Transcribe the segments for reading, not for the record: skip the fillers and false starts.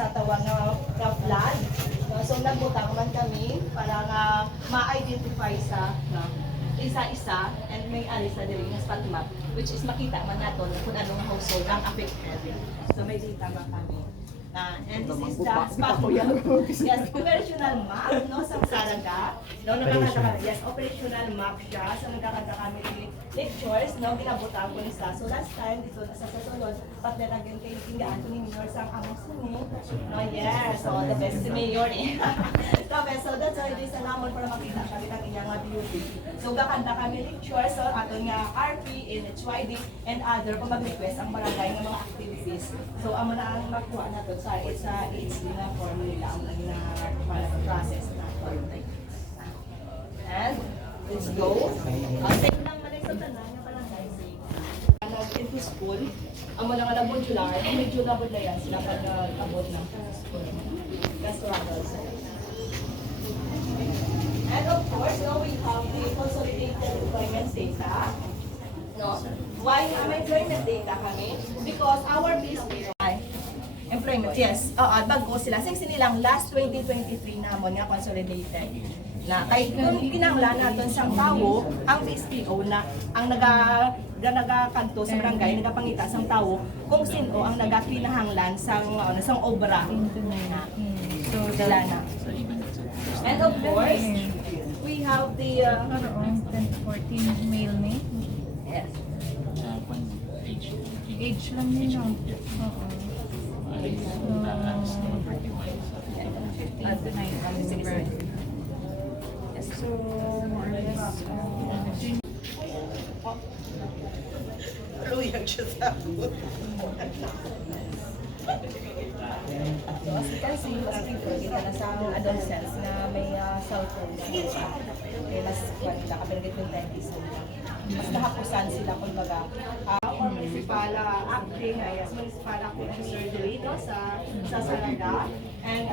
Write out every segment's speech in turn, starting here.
sa tawag na flood. No? So nagbutang man kami para nga ma-identify sa isa-isa and may ari sa diri nga spot map which is makita man naton kung anong household ang affected. So may data ba kami? And this is the spot yes, operational map no sa Saraga. No nakakanta yes, operational map siya sa nagkakanta kami ni lectures no ginabutan ko nisa. So last time dito sa sasunod partner again kay Kinga Anthony Minor sang among sini. No yes, so the best mayor eh. So that's why this alamon para makita kami ang iyang mga beauty. So gakanta kami lectures so aton nga RP in HYD and other kung mag-request ang barangay nga mga activities. So amo na ang makuha nato sa it's na formula ang para sa process na. And let's go. Same lang man sa tanan nga barangay say. Into school, amo na nga modular, medyo labod na yan sila pag abot ng school. Gastrado sa. And of course, now we have the consolidated employment data. No? Why may employment data kami? Because our business employment, yes. Bago sila. Sing sinilang last 2023 namon nga consolidated. Na kay kung kinahanglan naton sang tawo, ang BSPO na ang nagakanto sa barangay, nagapangita sang tawo kung sino ang nagakinahanglan sang obra. So sila na. And of course, we have the 10-14 male ni. yes. Age lang nila. Oo. At the night ang birth. So, more or less, Luyag siya sa ako. So as you can see, mas kita na sa adolescents na may cellphone sila. Kaya mas wala ka pero gitong dentist nila. Mas nahapusan sila kumbaga. Or municipal acting, yes, municipal acting surgery no, sa Saraga. And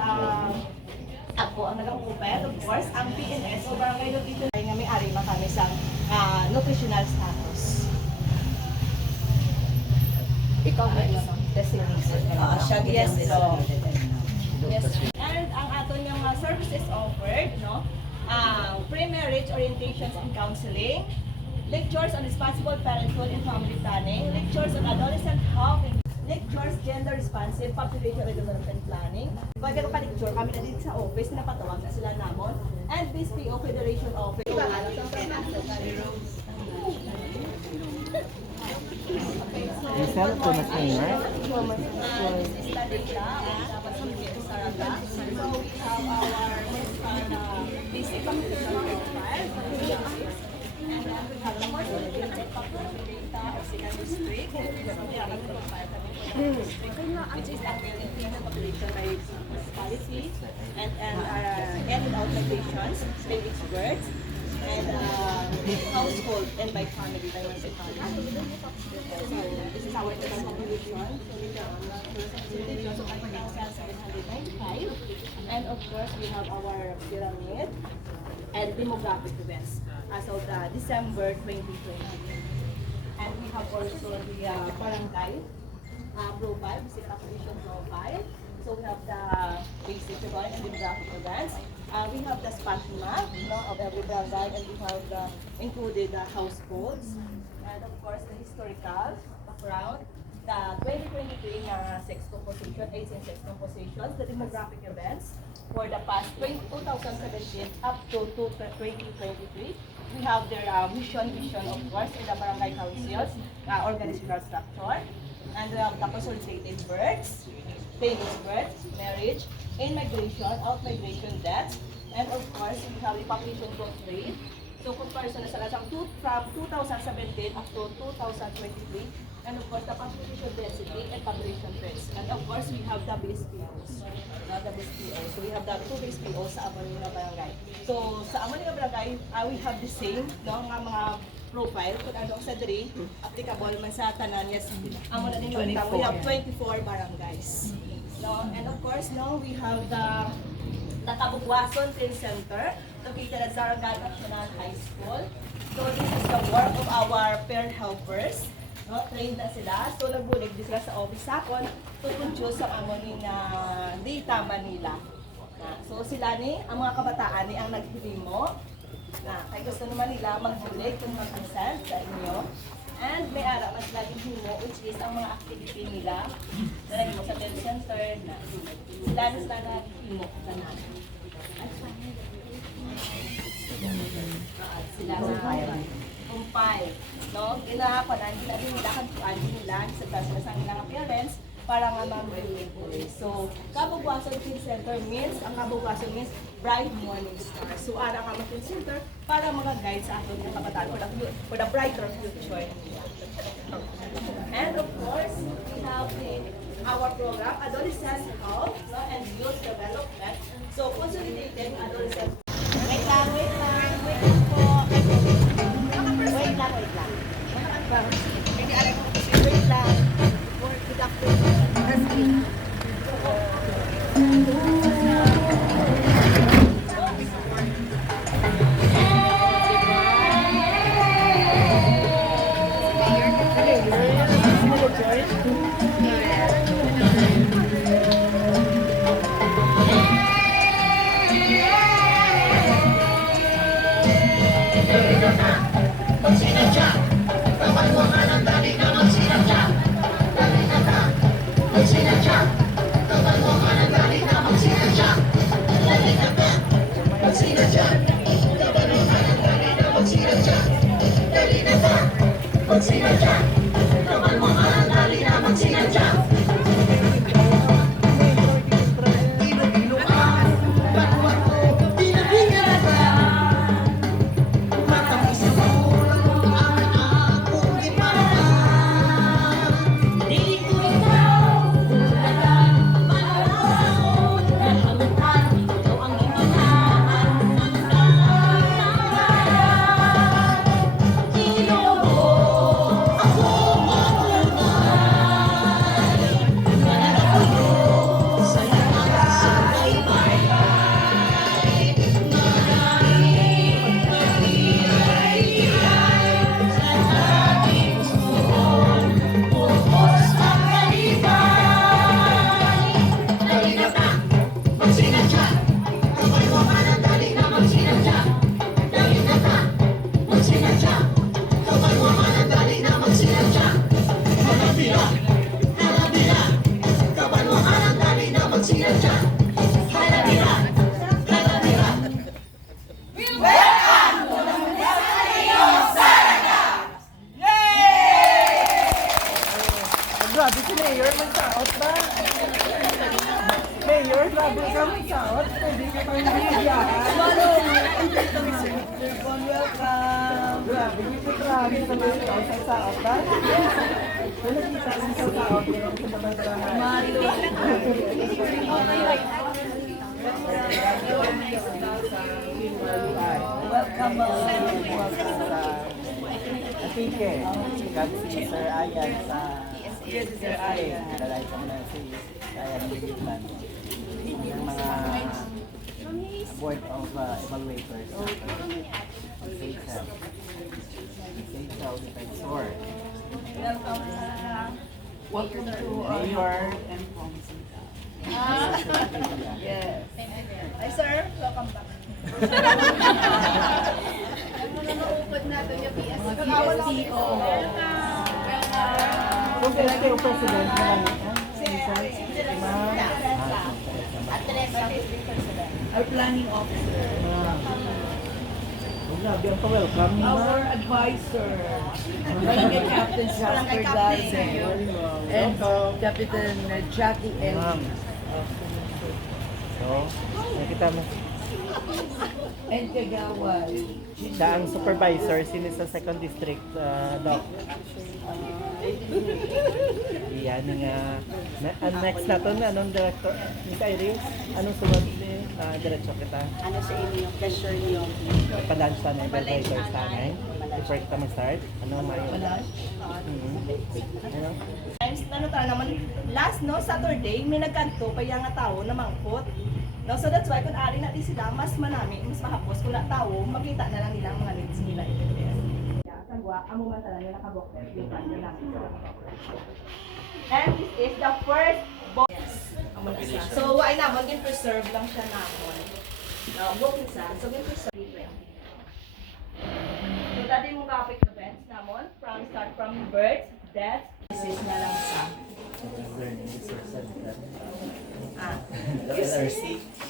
ako ang nag-open, of course, ang PNS o barangay nutrition ay nga may-ari man kami sa nutritional status. Ikaw ba yun? Yes, so, yes. And ang aton yung services offered, no? Pre-marriage orientations and counseling, lectures on responsible parenthood and family planning, lectures on adolescent health, lectures gender responsive population development planning. Pag ka lecture kami na dito sa office, napatawag na sila namon, and BSPO Federation Office. Yung cellphone na siya, right? This is the data dapat sa Saraga. So we have our basic population profile. And then we have the more dedicated population data of Sigan District. So we have a profile which is the female population by municipality and without locations, baby's birth, and household and by family by municipality. So this is our total population. So we have population of 5,795. And of course we have our pyramid and demographic events as of December 2020. And we have also the barangay profile, basic population profile. So we have the basic and demographic events. We have the spot map of every barangay, and we have the included households. And of course the historical background, the 2023 sex composition, age and sex compositions, the demographic events for the past 2017 up to 2023. We have their vision of course in the barangay councils, organizational structure, and we have the consolidated births, famous births, marriage, in-migration, out-migration deaths, and of course we have the population growth rate. So comparison na sa from 2017 up to 2023, and of course the population density and population rates. And of course we have the BSPOs. So we have the two BSPOs sa Amanila Barangay. So sa Amanila Barangay, we have the same nga mga profile kung ano sa diri applicable man sa tanan yes. Amo na din we have 24 barangays. No, and of course we have the Tatabukwason Teen Center located at Zaragal National High School. So this is the work of our peer helpers. No, trained na sila. So nagbulig din sila sa office sakon to produce ang amon na Vita Manila. So sila ni, ang mga kabataan ni ang naghilimo na kay gusto naman nila mag-donate kung mag-consent sa inyo. And may ara mas laging himo which is ang mga activity nila na mo sa health center na sila na sila naghimo sa natin. Sila na kumpay. No? Ginakapanan, ginagin nila kantuan nila sa tasya sa ilang parents para nga ma-relate ko. So, Kabugwason Teen Center means, ang Kabugwason means Bright Morning Star. So, ara ka mag-Teen Center para mga-guide sa atin ng kabataan for the brighter future. And of course, we have our program, Adolescent Health and Youth Development. So, consolidated adolescent. Wait lang po. Wait lang. Wait lang. Good afternoon. Grabe si Mayor, may saot ba? Mayor, grabe ka may saot. Pwede ka pang nahihiyaan. Welcome! Grabe, dito grabe sa mga saot sa saot ba? Wala kita sa saot din sa tabantahan. Welcome sa Atike. Kat si Sir Ayan sa Sir Ayan. Lalay ko na si Ayan Militan. Yung mga board of evaluators. Seychelles. Seychelles Defensor. Welcome to Mayor. Yes. Hi sir, welcome back. PSCO. Kung sila kayo president na lang. Our planning officer. Grabe ang pa-welcome niya. Our advisor. Barangay Captain Jasper Dalzin. And Captain Jackie M. Ma'am. So, nakita mo. And Kagawad. Siya ang supervisor, sino sa second district, Doc. Yan nga. Next na to, anong director? Miss Iris, anong sunod? Diretso kita. Ano sa inyo, pressure niyo? Pa-lunch sa advisor sa akin. Before kita mag-start. Ano may... Ano? Ano ta naman, last no, Saturday, may nagkanto pa yung nga tao na mangkot. No, so that's why kung ari natin sila, mas manami, mas mahapos. Kung na tao, makita na lang nila ang mga needs nila. Kagwa, amo man talaga nila kabokter, lipan na lang. And this is the first box. So, ay namon din preserve lang siya namon. Walking sand, so preserve. So dati mong kapit events namon start from birth, death, disease na lang sa.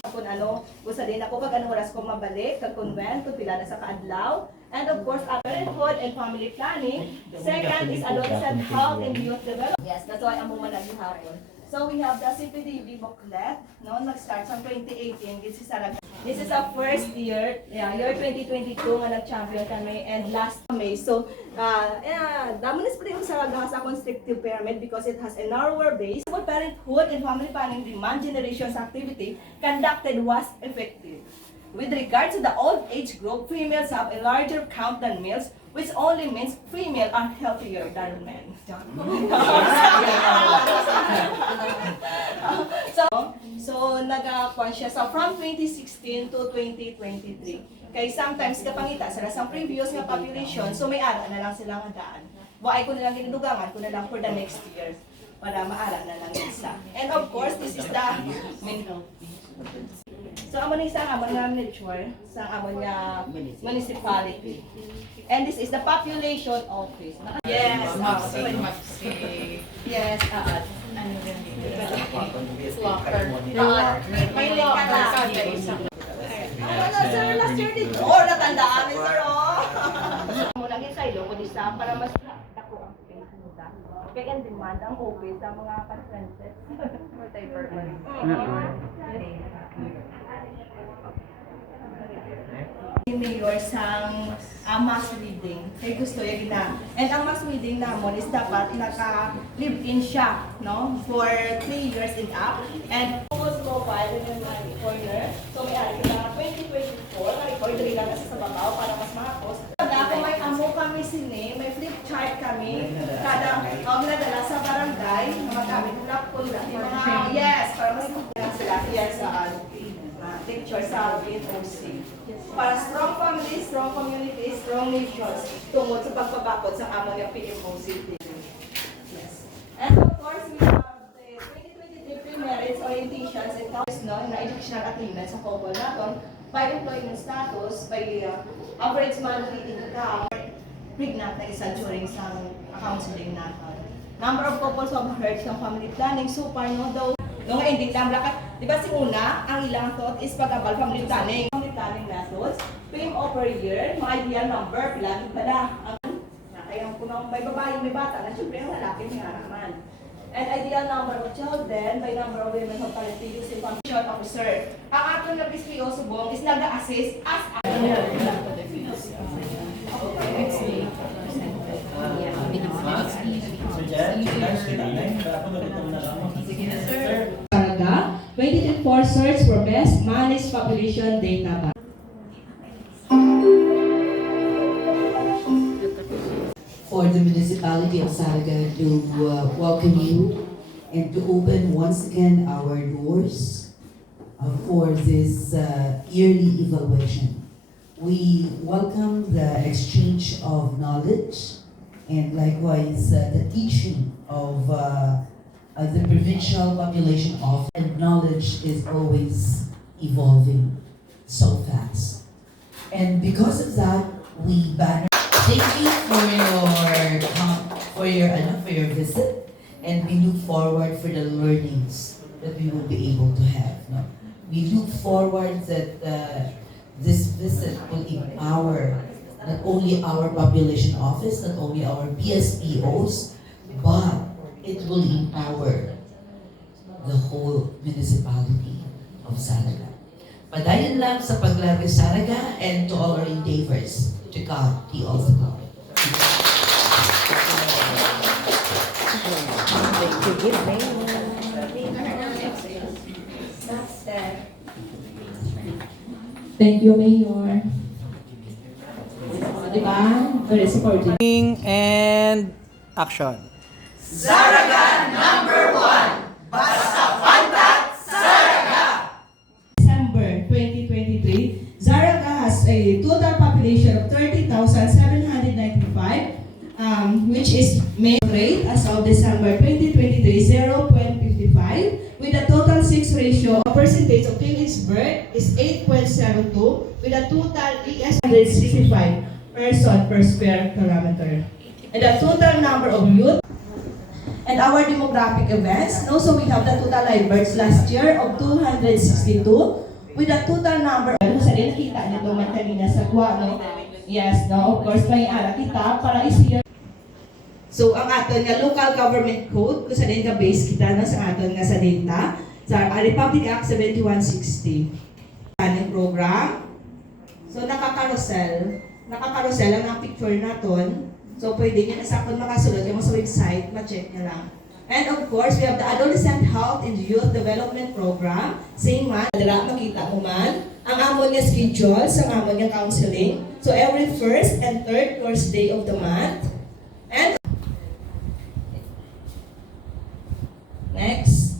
Kung ano, gusto din ako kag anong oras ko mabalik, kag convent, kung pila na sa kaadlaw. And of course, parenthood and family planning. Second is adolescent health and youth development. Yes, that's why amo man naghihapon. So we have the CPDB booklet, no? Nag-start sa 2018, this is our first year, year 2022 nga nag-champion kami and last May. So, damonis pa rin yung Saraga sa constructive pyramid because it has a narrower base. Parenthood and family planning demand generations activity conducted was effective. With regard to the old age group, females have a larger count than males, which only means female are healthier than men. So nag-akuan siya from 2016 to 2023. Kaya sometimes kapangita sila sa previous nga population, so may ara na lang sila nga daan. Buhay ko na lang ginudugangan ko na lang for the next year para maara na lang isa. And of course, this is the so amo ni isang amo nga nature sa amo niya municipality. And this is the population office. Yes. Yes, may locker ka sir, last year din. Oh, natandaan ni sir, oh. Muna gid sa ilo ko sa para mas dako ang pinunta. Kaya in demand ang office sa mga conferences. Multi-purpose. Mayor sang mass reading. Kaya gusto yung gina. And ang mass reading namon is dapat naka-live-in siya, no? For 3 years and up. And almost mobile in my corner. So may ari na 2024, na-record rin lang sa babaw para mas makakos. Ako may amo kami sini, may flip chart kami. Kada ginadala sa barangay, mga gamit na po nila. Yes, para mas makakos sila. Yes, picture sa BNOC. Para strong families, strong communities, strong nations, tungod sa pagpabakod sa amo ng PMOC. Yes. And of course, we have the 2023 pre-marriage orientations and counts na educational attainment sa couple natin by employment status, by average monthly income, pregnant na isa during sa counseling natin. Number of couples who have heard sa family planning so far, no, though, nung ending lang lakat, di ba si una, ang ilang thought is pag-abal family planning. Family planning methods, fame over year, mga ideal number, pilagi pala. Kaya kung may babae, may bata, na syempre ang lalaki may haraman. And ideal number of children by number of women who currently use in function officer. Ang ato na PSPO subong is nag-assist as Saraga, 2024 search for best managed population data. For the municipality of Saraga to welcome you and to open once again our doors for this yearly evaluation. We welcome the exchange of knowledge and likewise the teaching of the provincial population of and knowledge is always evolving so fast. And because of that, we banner. Thank you for your visit, and we look forward for the learnings that we will be able to have. No? We look forward that this visit will empower not only our population office, not only our PSPOs, but it will empower the whole municipality of Saraga. Padayon lang sa paglarga Saraga, and to all our endeavors, to God be all the glory. Thank you, Mayor. Diba? Very supportive. And action. December 2023, Saraga has a total population of 30,795, which is May rate as of December 2023, 0.55, with a total sex ratio munisipyo, ang percentage of teenage birth is 8.72 with a total ES 165 person per square kilometer. And the total number of youth and our demographic events, no, so we have the total live births last year of 262 with a total number. Sa rin nakita nito man kanina sa kuha, no? Yes, no, of course, may ara kita para isiyo. So, ang aton nga local government code, kung sa din ka base kita no, sa aton nga sa data, sa Republic Act 7160. Planning program. So, nakakarousel ang picture naton. So, pwede nyo na sa akong makasulod yung sa website, ma-check nyo lang. And of course, we have the Adolescent Health and Youth Development Program. Same man, dala makita mo man. Ang amon nga schedule, sa amon nga counseling. So, every first and third course day of the month. And next.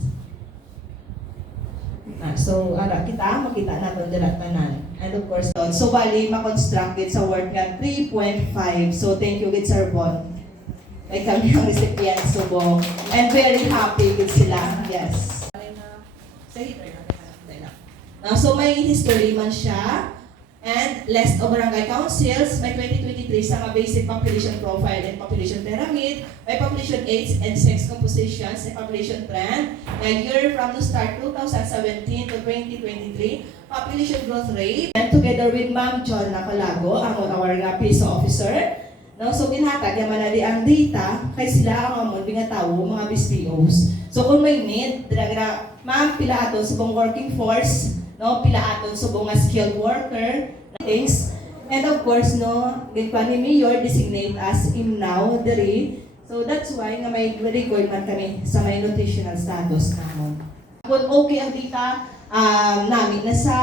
So, kita, makita natin dala tanan. And of course, so bali, ma-constructed sa worth nga 3.5. So, thank you with Sir Bon. Like kami ang recipient subong. And very happy with sila. Yes. So, may history man siya. And list of barangay councils, may 2023 sa mga basic population profile and population pyramid, may population age and sex compositions, and population trend, na year from the start 2017 to 2023, population growth rate, and together with Ma'am John Nakalago, ang our PISA officer, no, so ginhatag yaman na di ang data, kay sila ang amon bingatawo mga BSPOs. So kung may need, dira ma'am pila aton subong working force, no, pila aton subong nga skilled worker, things. And of course, no, gitpa ni Mayor designate as in now diri. So that's why nga may record man kami sa may nutritional status namon. Kung okay ang data namin na sa,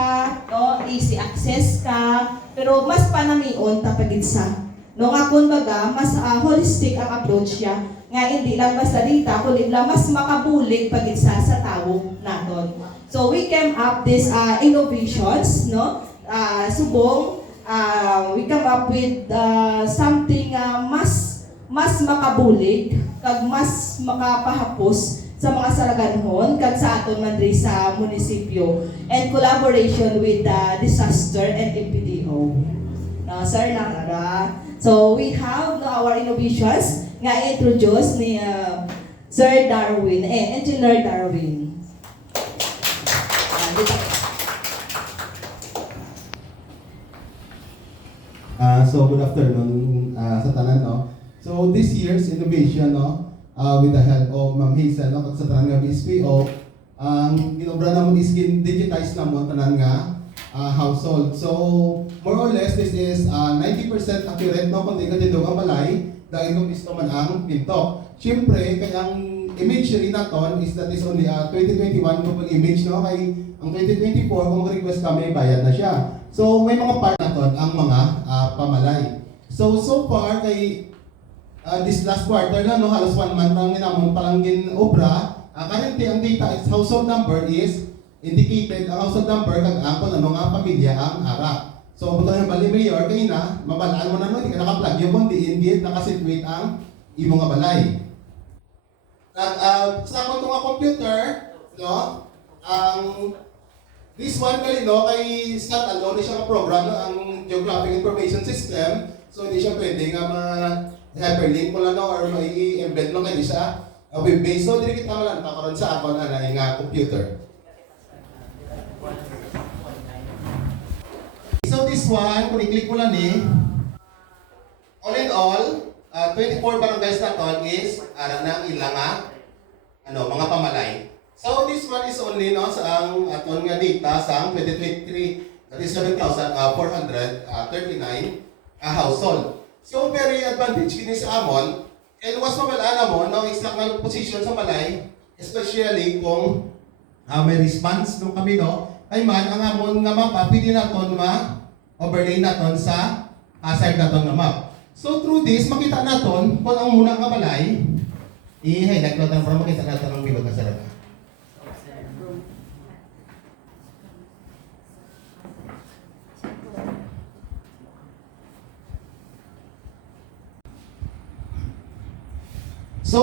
no, easy access ka, pero mas panamion tapagid sa. No, nga kumbaga mas holistic ang approach niya. Nga hindi lang basta data, kundi lang mas makabulig pagid sa tao naton. So we came up this innovations, no? Subong we come up with something mas makabulig kag mas makapahapos sa mga saraganhon kag sa aton man diri sa munisipyo and collaboration with the disaster and MPDO. No, sir na. So we have our innovations nga introduce ni Sir Darwin, Engineer Darwin. So good afternoon sa tanan, no. So this year's innovation, no, with the help of Ma'am Hazel, no, kag sa tanan nga BSPO, ang ginobra namon is digitize namon tanan nga household. So more or less this is 90% accurate, no, kung di ka tindog ang balay dahil kung gusto man ang pinto. Siyempre, kaya ang imagery naton is that is only 2021 Google image, no, kay ang 2024 kung request kami bayad na siya. So may mga part naton ang mga pamalay. So far kay this last quarter na, no, halos 1 month nang minamon palang gin-obra. Currently ang data is household number is indicated ang household number kag ang ng mga pamilya ang ara. So buto ng bali mayor kay na mabalaan mo na, no, di ka naka-plug yung kundi ingit nakasituate ang imo nga balay. Sa akong nga computer, no, ang this one kali, no, kay Scott alone siya nga program, no, ang Geographic Information System. So hindi siya pwede nga ma-hyperlink mo lang, no, or ma-i-embed lang kayo sa web-based. So hindi kita malang kakaroon sa akong nga computer. So this one, kung i-click mo lang all in all, 24 barangays na ton is ara ng ilang mga pamalay. So this one is only, no, sa ang aton nga data sa 2023, that is 7,439 household. So very advantage kini sa amon, and was mabalaan amon, no, is nakang position sa balay, especially kung may response nung kami, no, ay man ang amon nga mapa pwede naton ma-overlay naton sa hazard naton nga map. So through this, makita naton kung ang muna nga balay, i-highlight natin para makita natin ang bilog na sarap. So,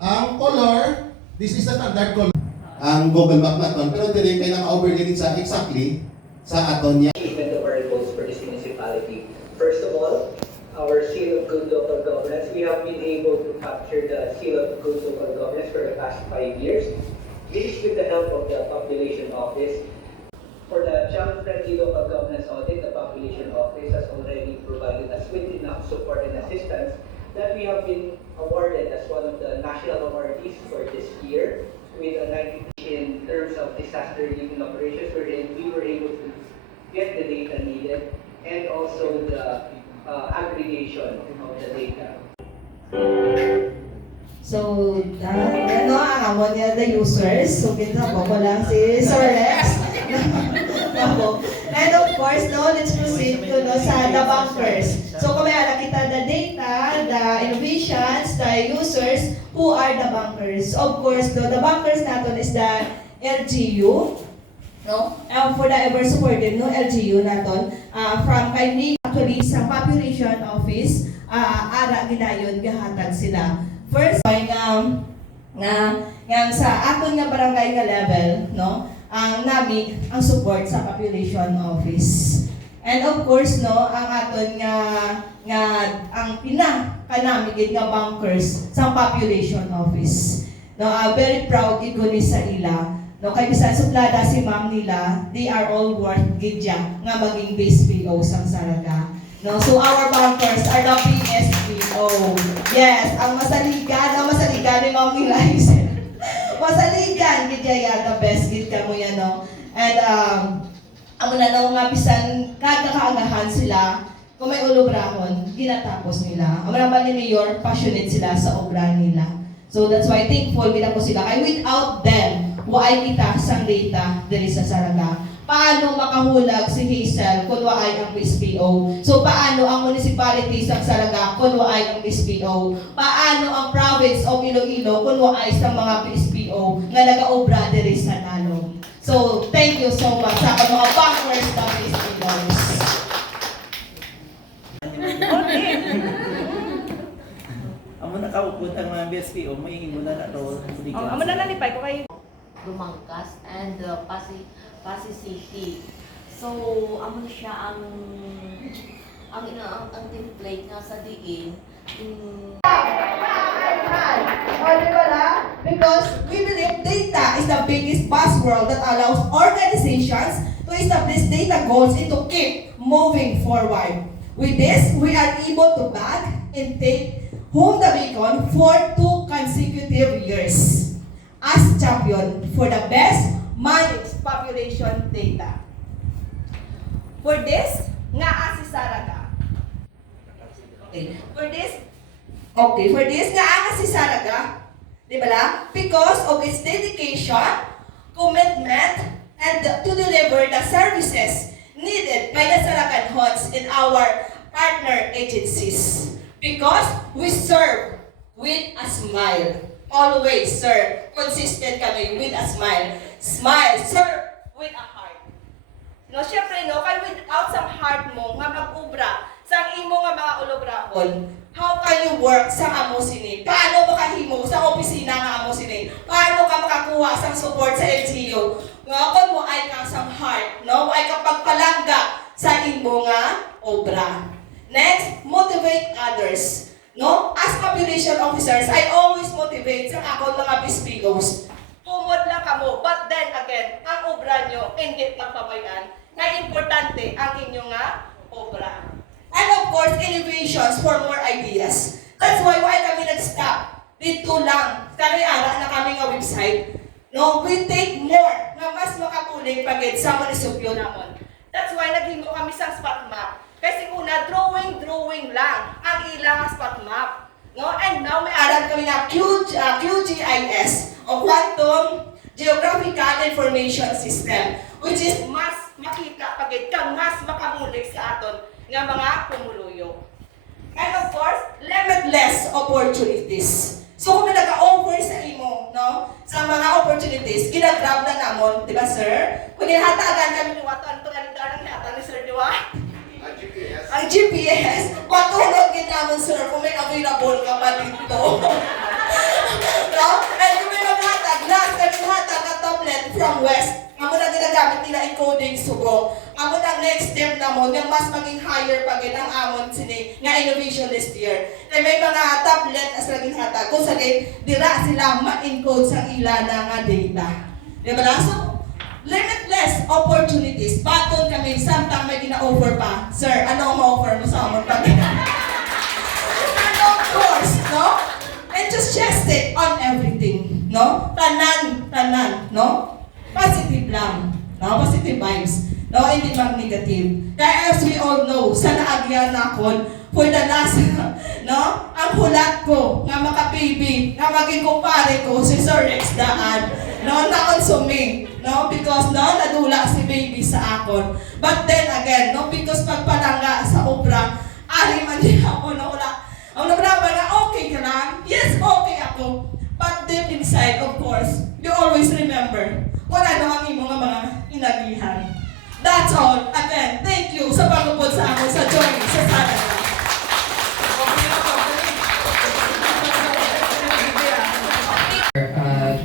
ang color, this is the standard color. ang Google Map naton, pero dili kay naka-overlay sa exactly sa aton niya. Achievement of our goals for this municipality. First of all, our seal of good local governance. We have been able to capture the seal of good local governance for the past 5 years. This is with the help of the Population Office. For the child-friendly local governance audit, the Population Office has already provided us with enough support and assistance that we have been awarded as one of the national awardees for this year with a 90 in terms of disaster relief operations, wherein we were able to get the data needed and also the aggregation of the data. So, ano ang amon niya the users. So, kita po ko lang si Sir Rex. Ako. And of course, no, let's proceed to no, sa the bankers. So, kung may kita the data, the innovations, the users, who are the bankers? Of course, no, the bankers natin is the LGU. No? For the ever supported no LGU naton from kay me actually sa Population Office ara gidayon gahatag sila first nga sa aton nga barangay nga level no ang nami ang support sa Population Office and of course no ang aton nga ang kanami nga bankers sa Population Office no very proud gid ko ni sa ila. No, kay bisan suplada si ma'am nila, they are all worth gidya nga maging base PO sang Saraga. No, so our bankers are the PSPO. Yes, ang masaligan ni ma'am nila is masaligan gidya ya the best gid kamo yan no. And amo na no nga bisan kagakaagahan sila kung may ulubrahon, ginatapos nila. Amo naman ni Mayor, passionate sila sa obra nila. So that's why thankful gid ako sila. Kay without them, waay kita sang data diri sa Saraga. Paano makahulag si Hazel kung waay ang PSPO? So paano ang municipality sa Saraga kung waay ang PSPO? Paano ang province of Iloilo kung waay sa mga PSPO nga nagaobra diri sa Talong? So thank you so much sa mga bankers ng PSPOs. Amo nakaupod ang mga BSPO, may hingula na daw. Amo na nalipay ko kayo. Lumangkas and Pasig City. So, amo na siya ang template nga sa diin. Because we believe data is the biggest buzzword that allows organizations to establish data goals and to keep moving forward. With this, we are able to bag and take home the beacon for 2 consecutive years as champion for the best managed population data. For this, nga si Saraga. For this nga si Saraga, di ba lang? Because of its dedication, commitment, and to deliver the services needed by the Saraganhons and our partner agencies. Because we serve with a smile. Always serve. Consistent kami with a smile. Smile, serve with a heart. No, syempre, no, kaya without some heart mo, nga mag-ubra, sa imo nga mga ulobrahon, how can you work sa amo sini? Paano makahimo sa opisina nga amo sini? Paano ka makakuha sa support sa LGU? Nga kung mo ay ka sa heart, no? Ay ka pagpalangga sa imo nga obra. Next, motivate others. No? As population officers, I always motivate sa akong mga PSPOs. Pumod lang kamo, but then again, ang obra nyo, hindi magpapayan, na importante ang inyong nga obra. And of course, innovations for more ideas. That's why kami nag-stop. Dito lang, kami ara na kami nga website. No, we take more na mas makapuling pagid sa munisipyo namon. That's why naghimo kami sa spot map. Kasi una, drawing lang ang ilang spot map. No? And now, may aral kami na QGIS o Quantum Geographical Information System, which is mas makita pagid ka, mas makamulik sa aton nga mga pumuluyo. And of course, limitless opportunities. So kung may nag-offer sa imo, no, sa mga opportunities, ginagrab na namon, di ba sir? Kung nihatagan kami ni Wato, ano itong alitan ng hatan ni sir, di ba? Ang GPS, matulog din namin sir kung may available ka pa dito. No? And kung may maghatag, last kami hatag at tablet from West. Amo na ginagamit nila encoding sugo. Amo na next step na mo, yung mas maging higher pa gid ang amon sini nga innovation this year. Kaya may mga tablet as laging hatag kung sa dira sila ma-encode sa ila na nga data. Di ba lang? So, limitless opportunities. Baton kami, samtang may gina-offer pa. Sir, ano ang ma-offer mo sa amon pag and of course, no? Enthusiastic on everything, no? Tanan, no? Positive lang, no? Positive vibes, no? Hindi mag negative. Kaya as we all know, sa naagyan nakon, for the last, no? Ang hulat ko, nga makapibi, nga maging kumpare ko, si Sir Rex Daan, no? Na-consuming, no? Because, no? Nadula si baby sa akon. But then again, no? Because pagpalangga sa obra, ari man din ako, no? Wala. Ang nabraba na, okay ka lang? Yes, okay ako. But deep inside, of course, you always remember kung ano ang imong mga inagihan. That's all. Again, thank you sa pagupod sa ako sa journey sa Sarada.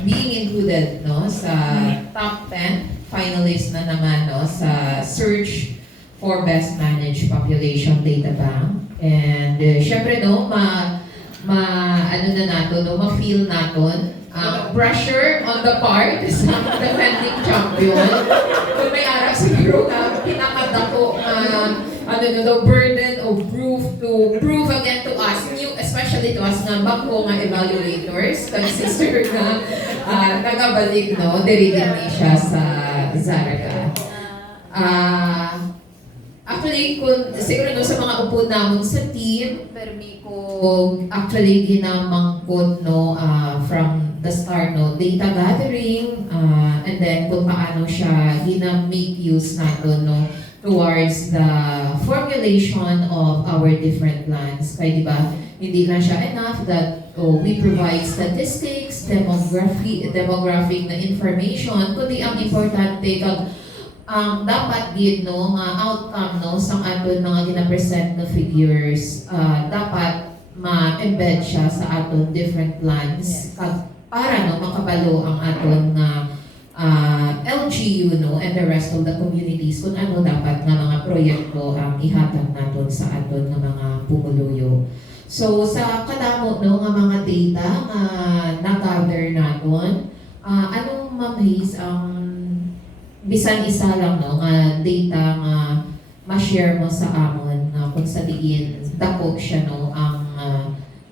Being included no sa top 10 finalists na naman no sa search for best managed population data bank. And syempre no ano na nato no ma-feel naton pressure on the part sa defending champion. Kung may arap siguro na pinakadako burden of proof to prove again to us, especially to us nga bako nga evaluators, kag sister nga nagabalik no, diridig ni siya sa Zaraga. Actually, kung siguro no, sa mga upod namon sa team, permi ko actually ginamangkot no from the start no data gathering and then kung paano siya gina-make use nato no towards the formulation of our different plans. Kaya di ba, hindi lang siya enough that we provide statistics, demographic na information, kundi ang importante kag dapat gid no nga outcome no sa aton mga gina-present na figures dapat ma-embed siya sa aton different plans kag para no makabalo ang aton nga LGU no and the rest of the communities kung ano dapat nga mga proyekto ang ihatag naton sa aton nga mga pumuluyo. So sa kadamo no nga mga data nga na-gather naton, anong Ma'am Hayes ang bisan isa lang no nga data nga ma-share mo sa amon nga kung sa diin dako siya no ang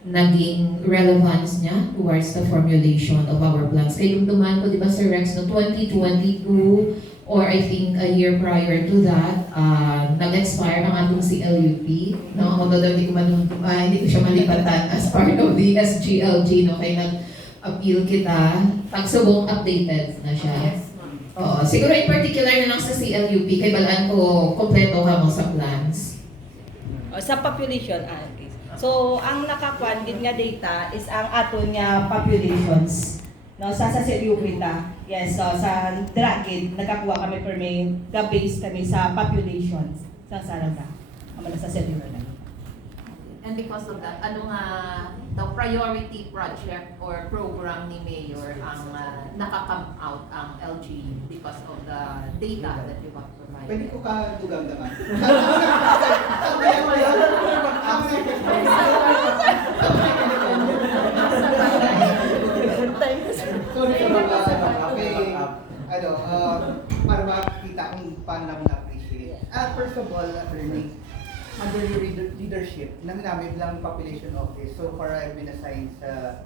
naging relevance niya towards the formulation of our plans. Kaya yung duman ko, di ba Sir Rex, no 2022 or I think a year prior to that, nag-expire ang atong CLUP. No? Although hindi ko siya malipatan as part of the SGLG, no? Kaya nag-appeal kita. Tagsubong updated na siya. Yes, ma'am. Oo. Siguro in particular na lang sa CLUP, kay balaan ko kompleto ka mo sa plans. Sa population, okay. So, ang nakakuan gid nga data is ang aton nga populations. No, sa CLUP ta. Yes, so sa Dragid, nakakuha kami per may base kami sa populations sa Sarada. Amo sa CLUP na. And because of that, ano nga the priority project or program ni Mayor ang naka-come out ang LGU because of the data that you have provided? Pwede ko ka dugang-dangan. Para makita kung paano namin na-appreciate. First of all, learning under your leadership, namin lang population office. So far, I've been assigned sa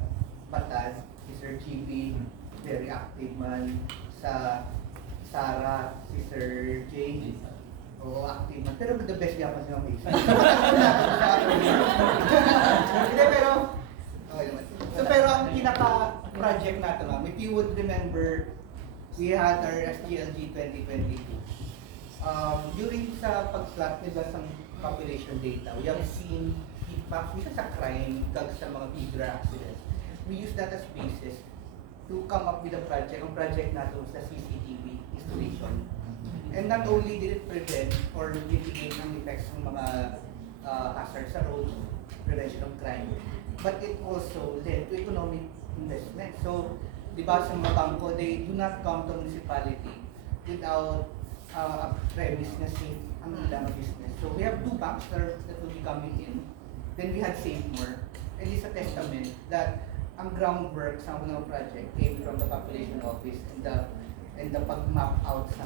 Batas, si Sir GB, very active man. Sa Sara, si Sir Jay, oo, active man. Pero the best niya pa siya may isa. Hindi, pero, okay naman. So, pero ang pinaka-project natin, ma'am, if you would remember, we had our SGLG 2022. During sa pag-slot nila sa population data, we have seen impact sa crime, kag sa mga bigger accidents. We use that as basis to come up with a project. Ang project natin sa CCTV installation. And not only did it prevent or mitigate ang effects ng mga hazards sa road, prevention of crime, but it also led to economic investment. So, di ba sa mga bangko, they do not come to municipality without a premise na safe ang ilang business. So we have 2 banks that will be coming in. Then we had SafeMore. And it's a testament that ang groundwork sa mga project came from the population office and the pag-map out sa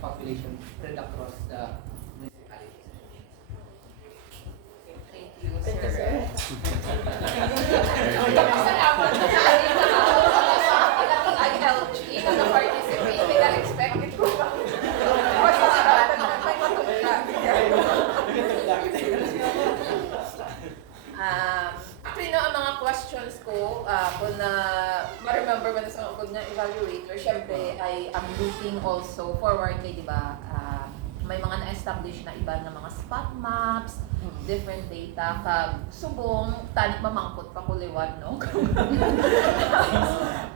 population spread across the municipality. Thank you, sir. Salamat sa ating ILG na participate. May na-expected ko pa. Actually, no, ang mga questions ko, kung ma-remember mo na sa kung na evaluator, syempre, I'm looking also forward kay, di ba, may mga na-establish na iba na mga spot maps, different data, subong, tanik mamangkot pa kuliwan, no?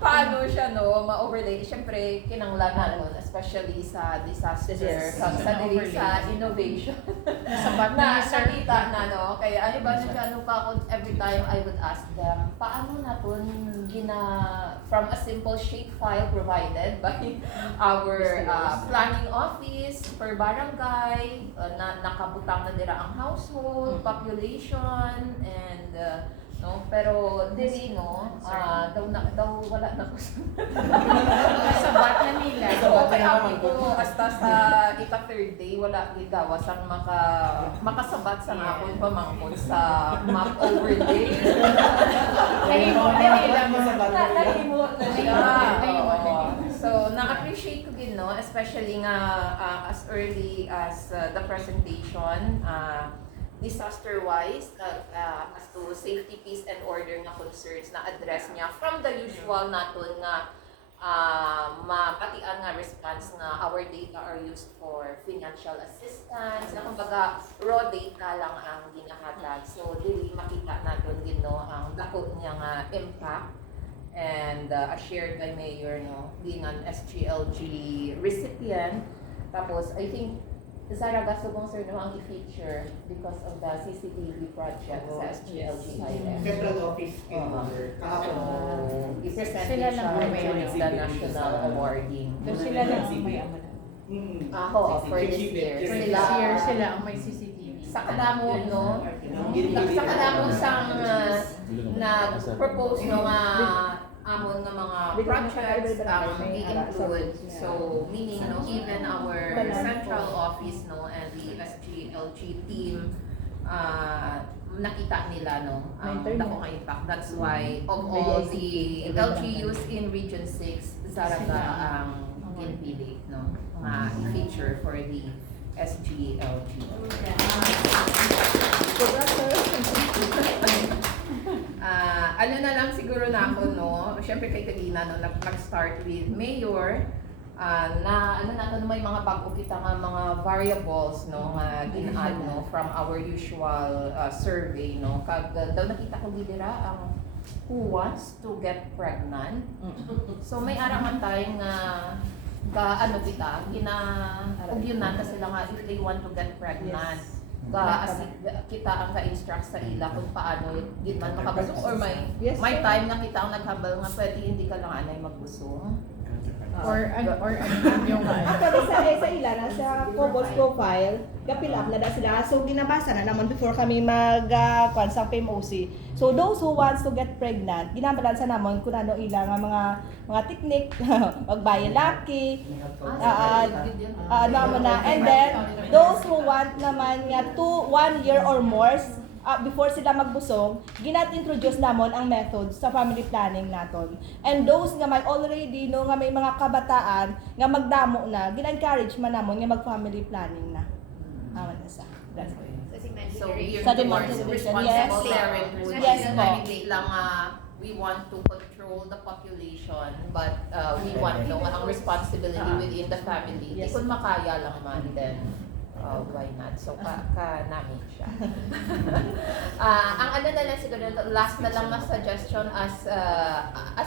Paano siya, no, ma-overlay? Siyempre, kinanglan nun, especially sa disaster, sa innovation. na nakita na, no? Kaya, ba, ano pa ako, every time I would ask them, paano na ito from a simple shapefile provided by our planning office per barangay, na nakabutang na dira ang household, population, and no, pero dili no, daw wala na ko sa bat na nila. So kaya ko hasta sa ika-3rd day wala gid gawas ang makasabat sa akong pamangkot sa map overlay. Nahimo So na-appreciate ko gid no, especially nga as early as the presentation, disaster-wise, as to safety, peace, and order nga concerns na address niya from the usual naton nga mapatian nga response nga our data are used for financial assistance, na kumbaga raw data lang ang ginahatag. So, dili makita naton din no, ang dako niya nga impact and shared by Mayor no, being an SGLG recipient. Tapos, I think Saraga subong sir no ang i-feature because of the CCTV project sa SGLGIS. Central office I-present siya during the national awarding. So sila lang ang may For this year. Sila ang may CCTV. Sa kadamo, no? Sa kadamo sang nag-propose no nga amon nga mga projects i-include. So, meaning, no, even our central office, no, and the SGLG team, nakita nila, no, ang dako nga impact. That's why, of all the LGUs in Region 6, Zaraga ang ginpili, no, nga feature for the SGLG. Ano na lang siguro na ako, no? Siyempre kay Kalina, no, nag-start with Mayor, na ano natin may mga bago kita nga mga variables, no, nga gin-add, no, from our usual survey, no. Kag daw nakita ko gidira ang who wants to get pregnant. So may araman tayo nga ano kita, ugyonan kasi lang nga if they want to get pregnant. Kita ang ka-instruct sa ila kung paano di man makabusong or may time na kita ang naghabal nga pwede hindi ka lang anay magbusong. Or yung Actually sa ila na sa Cobos profile, kapila na sila. So ginabasa na naman before kami mag sa PMOC. So those who wants to get pregnant, ginabalansa naman kung ano ila nga mga technique, magbayalaki, ano na. And then those who want naman nga 1 year or more before sila magbusong, ginat-introduce namon ang method sa family planning naton. And those nga may already no nga may mga kabataan nga magdamo na, gina-encourage man namon nga mag-family planning na. Awan na sa. That's it. So you're Sa more demonstration, responsible yes. parenthood. Yes, po. Hindi lang we want to control the population, but we want no ang responsibility within the family. Yes. Kung makaya lang man, then why not? So, namin siya. Ang ano na lang siguro, last na lang na suggestion as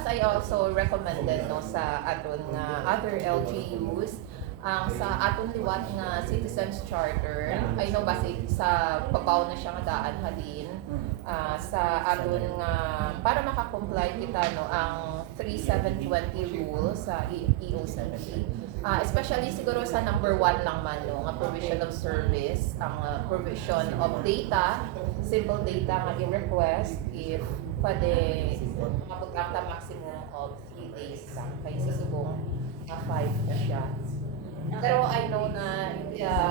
I also recommended no sa aton other LGUs, ang sa aton liwat nga Citizens Charter, I know basi sa pabaw na siya nga daan halin, sa aton nga para makakomply kita no ang 3720 rule sa EO70. Especially siguro sa number 1 lang man no, nga provision of service, ang provision of data, simple data nga i-request if pwede mapagkang ta maximum of 3 days lang kay susubong 5 na siya. Pero I know na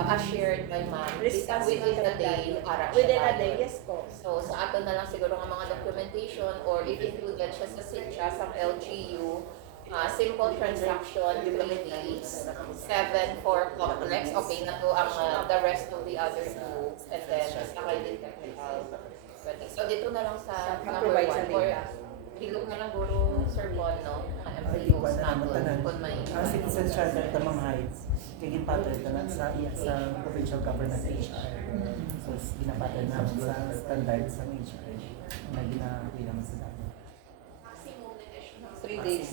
as shared by ma'am, within a day, ara siya Within a tayo. day, yes po. So sa atin na lang siguro ng mga documentation or if included siya sa SITSA, sa LGU, simple transaction, 3 days, 7 for complex, okay na to ang the rest of the other 2, and then saka din technical. So dito na lang sa number 1 or hilog na lang guro Sir Bon, no? Mga MPOs natin kung may Ang Citizen Charter ito mga heights, kaging pattern na lang sa provincial government HR. So, ginapattern namin sa standard sa HR na ginagawa naman sa dati. maximum 3 days.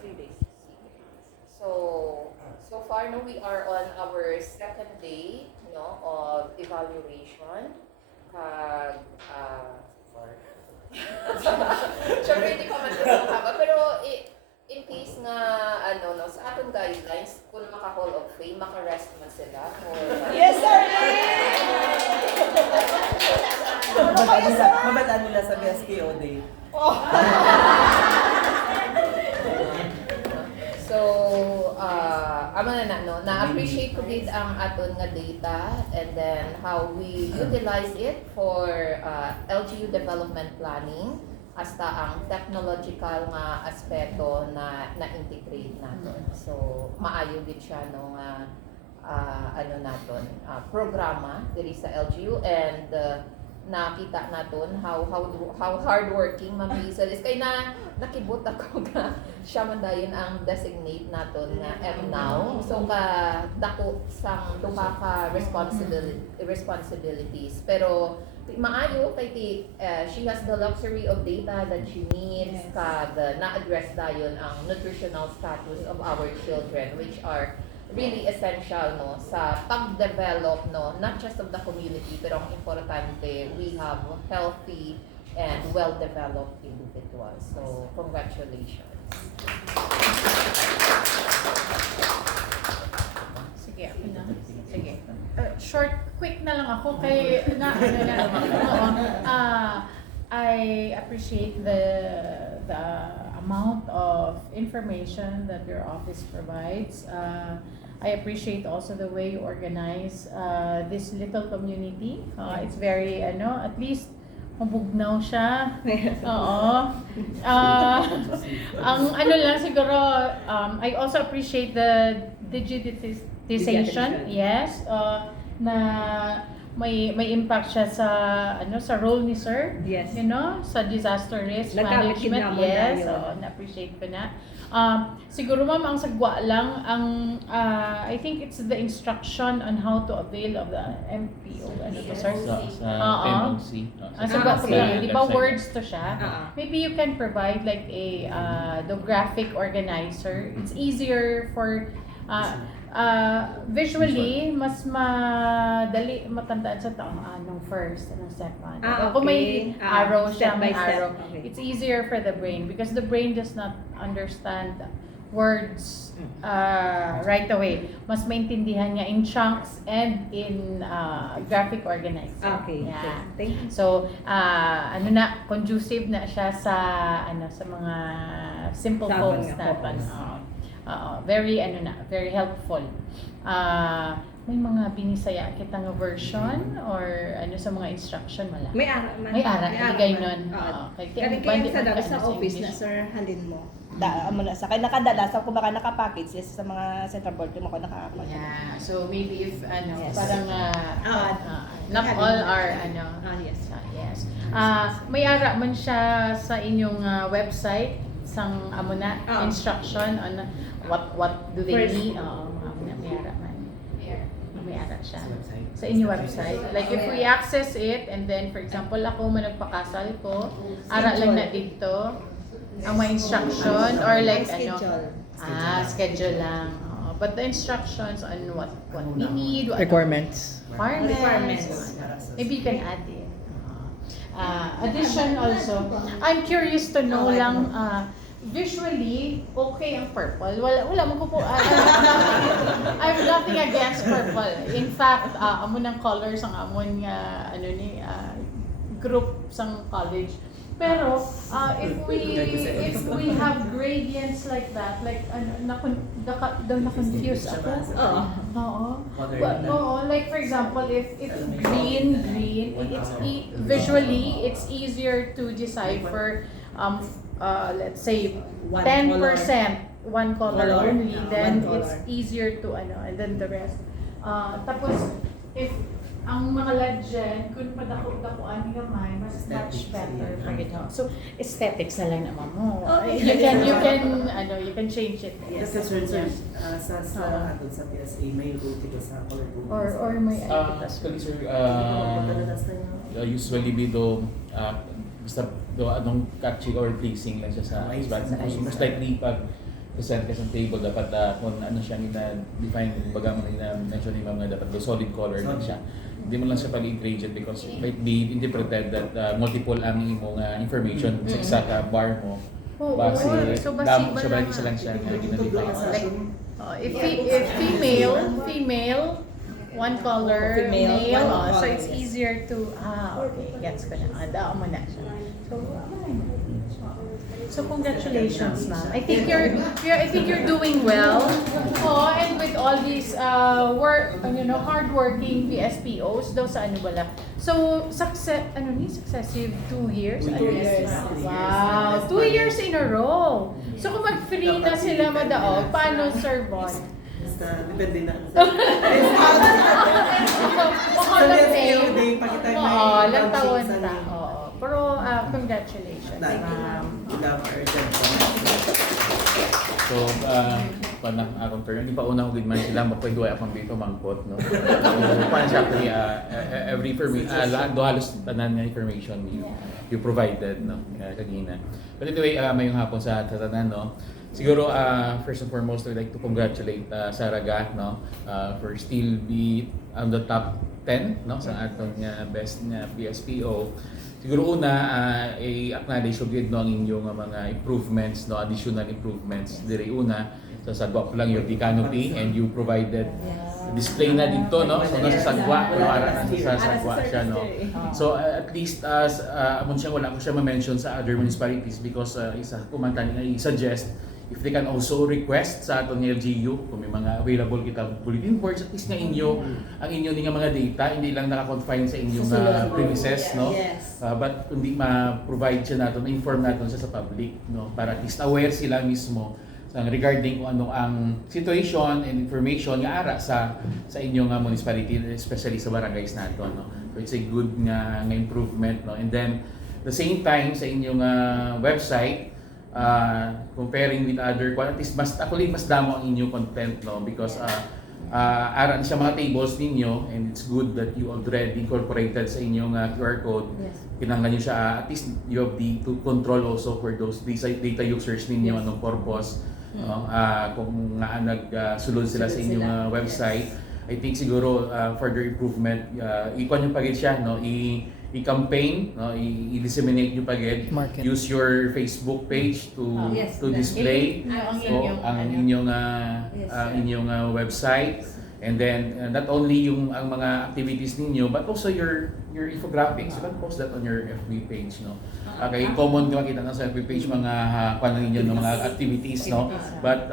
3 days. So far, no, we are on our second day, no, of evaluation. Siyempre, hindi pa man ito haba. Pero, in case nga, ano, no, sa atong guidelines, kung maka-Hall of Fame, maka-rest man sila. Or, Yes, sir! Mabadaan nila sa BSKO Day. So, na-appreciate ko din ang aton nga data and then how we utilize it for LGU development planning hasta ang technological nga aspeto na-integrate natin. So, maayo din siya nung programa diri sa LGU and nakita naton how hardworking Ma'am Hazel is kay nakibot ako nga siya man dayon ang designate naton nga MNOW. So ka dako sang duha ka responsibilities pero maayo kay she has the luxury of data that she needs na-address dayon ang nutritional status of our children which are really essential no sa pag-develop no not just of the community pero ang importante we have healthy and well-developed individuals. So congratulations. Sige, ako na. Sige. Quick na lang ako kay I appreciate the amount of information that your office provides. I appreciate also the way you organize this little community. It's very, at least, mabugnaw siya. Oo. Ang lang siguro, I also appreciate the digitization. Yes. Na may impact siya sa role ni sir. Yes. Sa disaster risk management. Yes. Na-appreciate ko na. Siguro ma'am, ang sagwa lang, I think it's the instruction on how to avail of the MPO. Ano to, sir? Sa MOC. Sagwa ko lang. Di ba website. words to siya? Maybe you can provide like the graphic organizer. It's easier for visually, mas madali matandaan sa taong anong first, anong second. Kung may arrow siya, may arrow. Okay. It's easier for the brain because the brain does not understand words right away. Mas maintindihan niya in chunks and in graphic organizer. Okay. Yeah. Thank you. So, conducive na siya sa mga simple phones na very very helpful. May mga binisaya kita nga version or sa mga instruction wala. May ara man. May ara iligay nun. Kaya sa office na sir halin mo. Amo na sa kay nakadala sa kung baka naka-package yes, sa mga central board mo ko naka-package. Yeah. So maybe if Yes. parang not all are yes. yes. May ara man siya sa inyong website sang amo na instruction on what do they need. May ara man. May ara siya. Sa inyong website. Like if we access it and then for example ako man nagpakasal ko, ara lang na dito ang mga instruction or like schedule lang. but the instructions on what we need, what Requirements. requirements. Maybe you can add it. Addition also, I'm curious to know lang, visually, okay ang purple. Wala mo ko po, I have nothing against purple. In fact, amo ng colors ang amon nga, group sang college. Pero, if we have gradients like that, like, na-confuse ako. Oo. Oo, like for example, if green, visually, it's easier to decipher, let's say, 10% one color only, then it's easier to, and then the rest. Tapos, if ang mga legend, kung padako-dakuan ni gamay, mas much better for it. So, aesthetics na lang naman mo. You can change it. Yes, sa PSA, may route ito sa color code. Or may Actually, sir, usually do basta anong catchy or pleasing lang siya sa but most likely pag present ka sa table dapat kung ano siya define baga mo na-mention ni ma'am nga dapat solid color lang siya. Hindi mo lang siya pag-ingredient because it might be interpreted that multiple ang imong information sa isa ka bar mo. Base, damo siya ba isa lang siya na ginadefine. If female, one color, male, so it's easier to, okay, gets ko na. Daan mo na siya. So congratulations, ma'am. I think you're doing well. Oh, and with all these hardworking PSPOs daw sa bala. So successive 2 years. 2 years. Wow, 2 years in a row. So kung mag-free na sila madaog, paano Sir Bon? Depende na. Lang taon na. Pero congratulations, ma'am. So, hindi pa una ko gidman sila, mapwede akong dito mangkot, no? So, paano siya actually, every information, halos tanan nga information you provided, no? Kagina. But anyway, mayong hapon sa tanan, no? Siguro, first and foremost, I'd like to congratulate Saraga, no? For still be on the top 10, no? Sa atong best na PSPO. Siguro una, i-acknowledge yung ang inyong mga improvements, no, additional improvements. Dire una, sa sagwa po lang yung canopy and you provided display na dito, no? So nasa sagwa, sa sagwa siya, no? So at least, amon siya, wala ko siya ma-mention sa other municipalities because isa kumanta nila, i-suggest if they can also request sa aton ng LGU kung may mga available kita bulletin boards, at least nga ang inyo nga mga data hindi lang naka-confine sa inyong premises, no? But kundi ma-provide siya natin, inform natin siya sa public, no? Para at least aware sila mismo regarding kung ano ang situation and information nga ara sa inyong municipality, especially sa barangays natin, no? So it's a good nga improvement, no? And then the same time sa inyong website, comparing with other quantities, mas damo ang inyong content, no? Because aran siya mga tables ninyo and it's good that you already incorporated sa inyong QR code. Kinanglan nyo siya, at least you have to control also for those data users ninyo, anong purpose, no? Kung nagsulod sila sa inyong website. I think siguro further improvement, ikuan yung pagid siya, no? I-campaign, no? I-disseminate nyo pagid. Use your Facebook page to display ang inyong website. And then not only ang mga activities ninyo but also your infographics. You can post that on your FB page, no? Okay, common nga makita na sa FB page mga kuan ninyo ng mga activities, no? But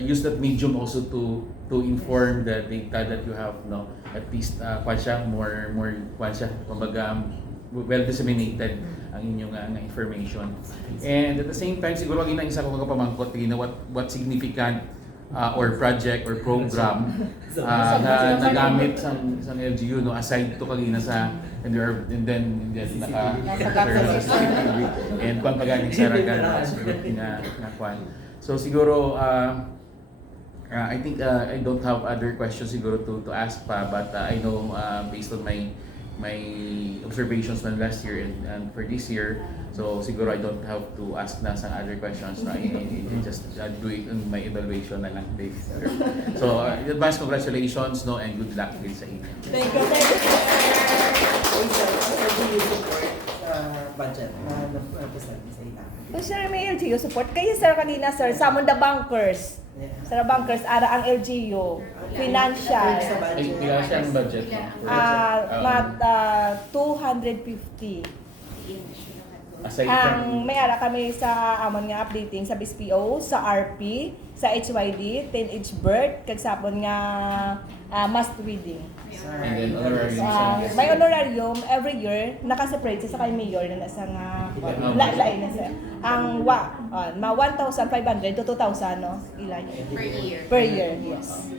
use that medium also to inform the data that you have, no? At least kuan siya more kuan siya kumbaga well disseminated ang inyong information. And at the same time siguro ang isa ko pamangkot what significant or project or program na nagamit sa LGU, no, aside to kanina sa and then naka and kung pagaling sa Saraga na kwan. So siguro I think I don't have other questions siguro to ask pa, but I know based on my my observations from last year and for this year. So siguro I don't have to ask na some other questions. No? I just do it in my evaluation na lang this year. So advance congratulations, no, and good luck din sa inyo. Thank you, sir. How do you support budget na represent sa ina? So, sir, may LGU support. Kayo, sir, kanina, sir, summon the bankers. Sa bankers, ara ang LGU. Financial. Ay, kaya siya ang budget. No? Mat 250. Aside Ang from, may ara kami sa amon nga updating sa BSPO, sa RP, sa HYD, teenage birth, kagsapon nga must reading. and then honorarium May honorarium every year, nakaseparate sa kay mayor na nasa nga lain na siya. Ang ma 1,500 to 2,000 no? Ilay. Per year. Per year, yes.